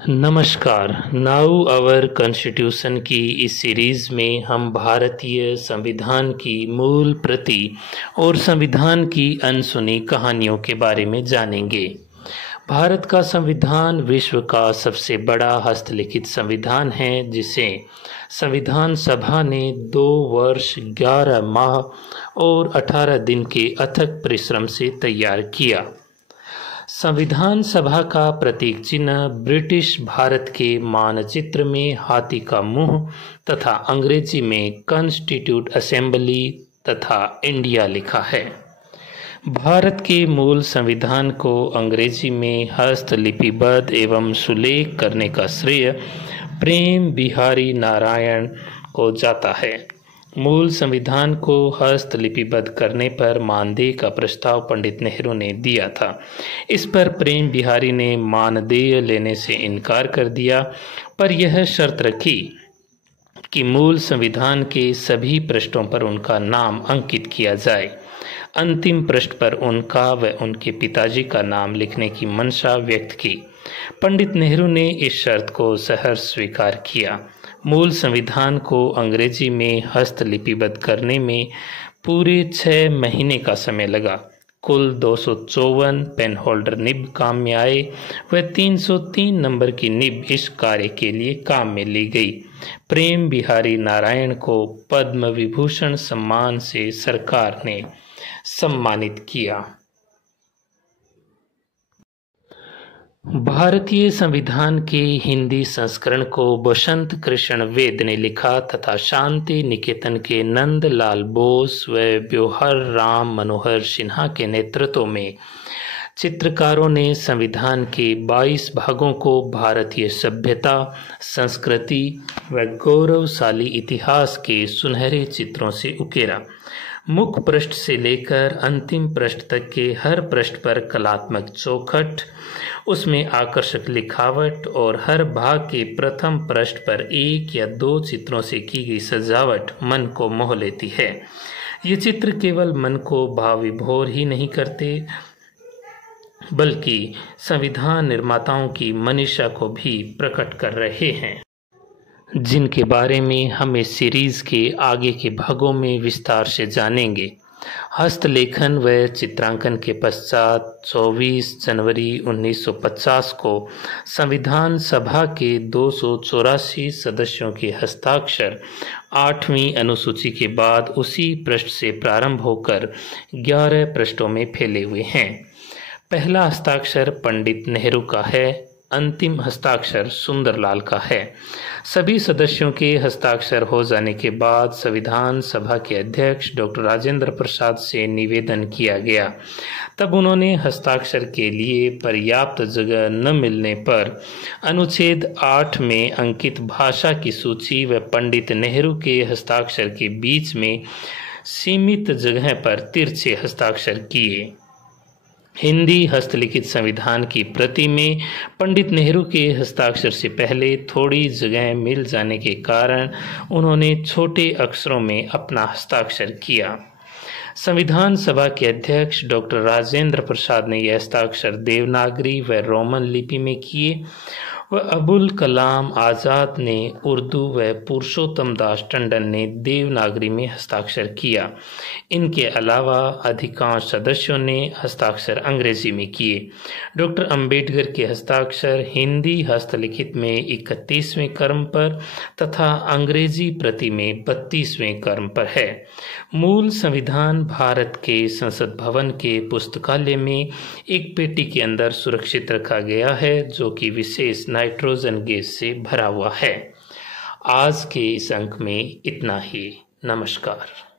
नमस्कार। Now our constitution की इस सीरीज़ में हम भारतीय संविधान की मूल प्रति और संविधान की अनसुनी कहानियों के बारे में जानेंगे। भारत का संविधान विश्व का सबसे बड़ा हस्तलिखित संविधान है, जिसे संविधान सभा ने 2 वर्ष 11 माह और 18 दिन के अथक परिश्रम से तैयार किया। संविधान सभा का प्रतीक चिन्ह ब्रिटिश भारत के मानचित्र में हाथी का मुंह तथा अंग्रेजी में कॉन्स्टिट्यूट असेंबली तथा इंडिया लिखा है। भारत के मूल संविधान को अंग्रेजी में हस्तलिपिबद्ध एवं सुलेख करने का श्रेय प्रेम बिहारी नारायण को जाता है। मूल संविधान को हस्तलिपिबद्ध करने पर मानदेय का प्रस्ताव पंडित नेहरू ने दिया था। इस पर प्रेम बिहारी ने मानदेय लेने से इनकार कर दिया, पर यह शर्त रखी कि मूल संविधान के सभी पृष्ठों पर उनका नाम अंकित किया जाए। अंतिम पृष्ठ पर उनका व उनके पिताजी का नाम लिखने की मंशा व्यक्त की। पंडित नेहरू ने इस शर्त को सहर्ष स्वीकार किया। मूल संविधान को अंग्रेजी में हस्तलिपिबद्ध करने में पूरे 6 महीने का समय लगा। कुल 254 पेन होल्डर निब काम में आए व 303 नंबर की निब इस कार्य के लिए काम में ली गई। प्रेम बिहारी नारायण को पद्म विभूषण सम्मान से सरकार ने सम्मानित किया। भारतीय संविधान के हिंदी संस्करण को बसंत कृष्ण वेद ने लिखा तथा शांति निकेतन के नंदलाल बोस व ब्योहर राम मनोहर सिन्हा के नेतृत्व में चित्रकारों ने संविधान के 22 भागों को भारतीय सभ्यता, संस्कृति व गौरवशाली इतिहास के सुनहरे चित्रों से उकेरा। मुख्य पृष्ठ से लेकर अंतिम पृष्ठ तक के हर पृष्ठ पर कलात्मक चौखट, उसमें आकर्षक लिखावट और हर भाग के प्रथम पृष्ठ पर 1 या 2 चित्रों से की गई सजावट मन को मोह लेती है। ये चित्र केवल मन को भाव विभोर ही नहीं करते, बल्कि संविधान निर्माताओं की मनीषा को भी प्रकट कर रहे हैं, जिनके बारे में हम इस सीरीज़ के आगे के भागों में विस्तार से जानेंगे। हस्तलेखन व चित्रांकन के पश्चात 24 जनवरी 1950 को संविधान सभा के 284 सदस्यों के हस्ताक्षर 8वीं अनुसूची के बाद उसी पृष्ठ से प्रारंभ होकर 11 पृष्ठों में फैले हुए हैं। पहला हस्ताक्षर पंडित नेहरू का है, अंतिम हस्ताक्षर सुंदरलाल का है। सभी सदस्यों के हस्ताक्षर हो जाने के बाद संविधान सभा के अध्यक्ष डॉक्टर राजेंद्र प्रसाद से निवेदन किया गया। तब उन्होंने हस्ताक्षर के लिए पर्याप्त जगह न मिलने पर अनुच्छेद 8 में अंकित भाषा की सूची व पंडित नेहरू के हस्ताक्षर के बीच में सीमित जगह पर तिरछे हस्ताक्षर किए। हिंदी हस्तलिखित संविधान की प्रति में पंडित नेहरू के हस्ताक्षर से पहले थोड़ी जगह मिल जाने के कारण उन्होंने छोटे अक्षरों में अपना हस्ताक्षर किया। संविधान सभा के अध्यक्ष डॉक्टर राजेंद्र प्रसाद ने यह हस्ताक्षर देवनागरी व रोमन लिपि में किए व अबुल कलाम आज़ाद ने उर्दू व पुरुषोत्तम दास टंडन ने देवनागरी में हस्ताक्षर किया। इनके अलावा अधिकांश सदस्यों ने हस्ताक्षर अंग्रेजी में किए। डॉक्टर अंबेडकर के हस्ताक्षर हिंदी हस्तलिखित में 31वें क्रम पर तथा अंग्रेजी प्रति में 32वें क्रम पर है। मूल संविधान भारत के संसद भवन के पुस्तकालय में एक पेटी के अंदर सुरक्षित रखा गया है, जो कि विशेष नाइट्रोजन गैस से भरा हुआ है। आज के इस अंक में इतना ही। नमस्कार।